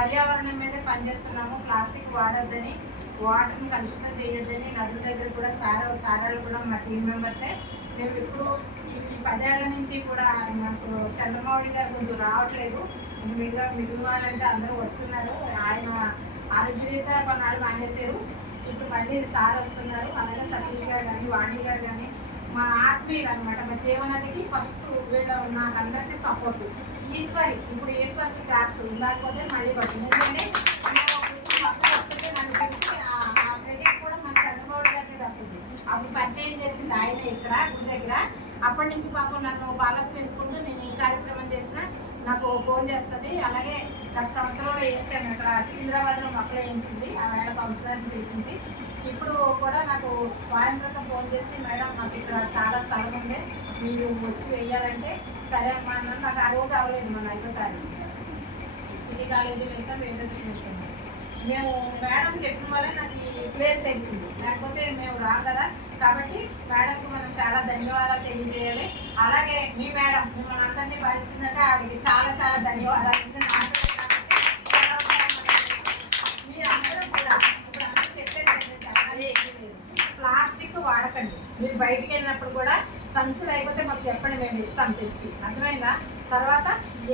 పర్యావరణం మీద పనిచేస్తున్నాము. ప్లాస్టిక్ వాడొద్దని, వాటర్ని కలుషితం చేయొద్దని, నదుల దగ్గర కూడా సారాలు కూడా మా టీం మెంబర్సే. మేము ఇప్పుడు ఈ 10 ఏళ్ల నుంచి కూడా మాకు చంద్రమౌళి గారు కొంచెం రావట్లేదు. మిగిలిన వాళ్ళంటే అందరూ వస్తున్నారు. ఆయన ఆరోగ్యరీత్యా కొన్నాళ్ళు మానేశారు. ఇప్పుడు మళ్ళీ సార్ వస్తున్నారు. అలాగే సతీష్ గారు కానీ, వాణి గారు కానీ మా ఆత్మీయులు అనమాట. మా జీవనానికి ఫస్ట్ వీళ్ళు నాకు అందరికీ సపోర్ట్. ఇప్పుడు ఈశ్వరికి క్లాప్స్ లేకపోతే మళ్ళీ పడుతుంది. ఎందుకంటే వస్తుంటే నన్ను తెలిసి ఆ క్రెడిట్ కూడా మన చంద్రబాబు గారికి తప్పుతుంది. అప్పుడు పరిచయం చేసింది ఆయన ఇక్కడ గుడి దగ్గర. అప్పటి నుంచి పాపం నన్ను ఫాలోఅప్ చేసుకుంటూ నేను ఈ కార్యక్రమం చేసినా నాకు ఫోన్ చేస్తుంది. అలాగే గత సంవత్సరంలో వేసాను ఇక్కడ సికింద్రాబాద్లో మొక్కలు వేయించింది. ఆ వేళ కౌన్సిలర్ని పిలిపించి ఇప్పుడు కూడా నాకు వారం క్రితం ఫోన్ చేసి, మేడం మాకు ఇక్కడ చాలా స్థలం ఉంది, మీరు వచ్చి వేయాలంటే సరే అమ్మా అన్నాను. నాకు ఆ రోజు అవ్వలేదు. మన 5వ తారీఖు సిటీ కాలేజీలో వేసాం, వేదర్శి వేసాము. మేము మేడం చెప్పిన వల్ల నాకు ఈ ప్లేస్ తెలిసింది, లేకపోతే మేము రాం కదా. కాబట్టి మేడంకి మనం చాలా ధన్యవాదాలు తెలియజేయాలి. అలాగే మీ మేడం మిమ్మల్ని అందరినీ భరిస్తుందంటే ఆవిడకి చాలా చాలా ధన్యవాదాలు. మీరందరూ కూడా ఇప్పుడు అందరూ చెప్పేది ప్లాస్టిక్ వాడకండి. మీరు బయటికి వెళ్ళినప్పుడు కూడా సంచులు అయిపోతే మాకు చెప్పండి, మేము ఇస్తాం తెచ్చి. అర్థమైందా? తర్వాత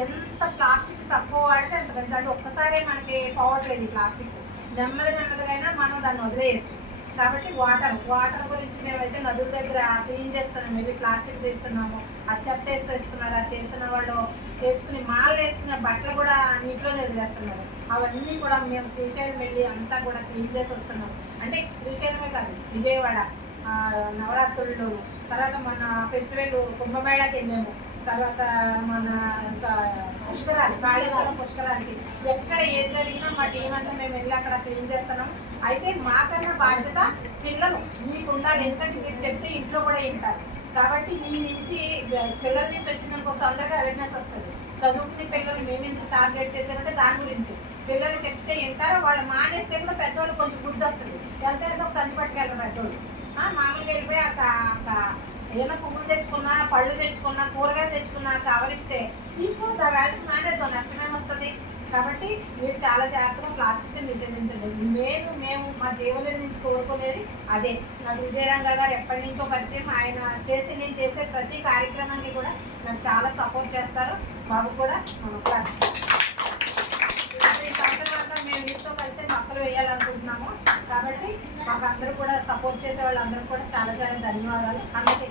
ఎంత ప్లాస్టిక్ తక్కువ వాడితే అంత మంచిది. అంటే ఒక్కసారి మనకి పోవట్లేదు ఈ ప్లాస్టిక్. నెమ్మదిగా మనం దాన్ని వదిలేయచ్చు. కాబట్టి వాటర్ గురించి మేమైతే నదుల దగ్గర క్లీన్ చేస్తున్నాం. వెళ్ళి ప్లాస్టిక్ తీస్తున్నాము, ఆ చెత్త వేసేస్తున్నారు. అది తీస్తున్న వాళ్ళు వేసుకుని మాలు వేసుకున్న బట్టలు కూడా నీటిలోనే వదిలేస్తున్నారు. అవన్నీ కూడా మేము శ్రీశైలం వెళ్ళి అంతా కూడా క్లీన్ చేసి వస్తున్నాం. అంటే శ్రీశైలమే కాదు, విజయవాడ నవరాత్రుల్లో, తర్వాత మన ఫెస్టివల్ కుంభమేళాకి వెళ్ళాము, తర్వాత మన ఇంకా పుష్కరాలు కాళేశ్వరం పుష్కరాలకి ఎక్కడ ఏది జరిగినా మా టీం అంతా మేము వెళ్ళి అక్కడ క్లీన్ చేస్తున్నాం. అయితే మాకన్నా బాధ్యత పిల్లలు మీకు ఉండాలి. ఎందుకంటే మీరు చెప్తే ఇంట్లో కూడా వింటారు. కాబట్టి మీ నుంచి పిల్లల నుంచి వచ్చినందుకు తొందరగా అవేర్నెస్ వస్తుంది. చదువుకునే పిల్లలు మేమెందుకు టార్గెట్ చేశారంటే దాని గురించి పిల్లలు చెప్తే వింటారో. వాళ్ళు మానేస్తే కూడా పెద్దవాళ్ళు కొంచెం బుద్ధి వస్తుంది. ఎంత ఒక సంచి పట్టుకెళ్ళరు పెద్దవాళ్ళు. మామూలుగా వెళ్ళిపోయి ఏదైనా పువ్వులు తెచ్చుకున్నా, పళ్ళు తెచ్చుకున్నా, కూరగాయలు తెచ్చుకున్నా కవరిస్తే తీసుకుంటే ఆ వేళకి మానేద్దాం, నష్టమేమొస్తుంది. కాబట్టి మీరు చాలా జాగ్రత్తగా ప్లాస్టిక్ని నిషేధించండి. మేము మా జీవనం నుంచి కోరుకునేది అదే. నాకు విజయరంగ గారు ఎప్పటి నుంచో పరిచయం. ఆయన నేను చేసే ప్రతి కార్యక్రమానికి కూడా నాకు చాలా సపోర్ట్ చేస్తారు. బాబు కూడా ఈ సంవత్సరం అంతా మేము వీటితో కలిసి మొక్కలు వేయాలనుకుంటున్నాము. కాబట్టి మాకు అందరూ కూడా సపోర్ట్ చేసే వాళ్ళందరూ కూడా చాలా చాలా ధన్యవాదాలు. అందరికీ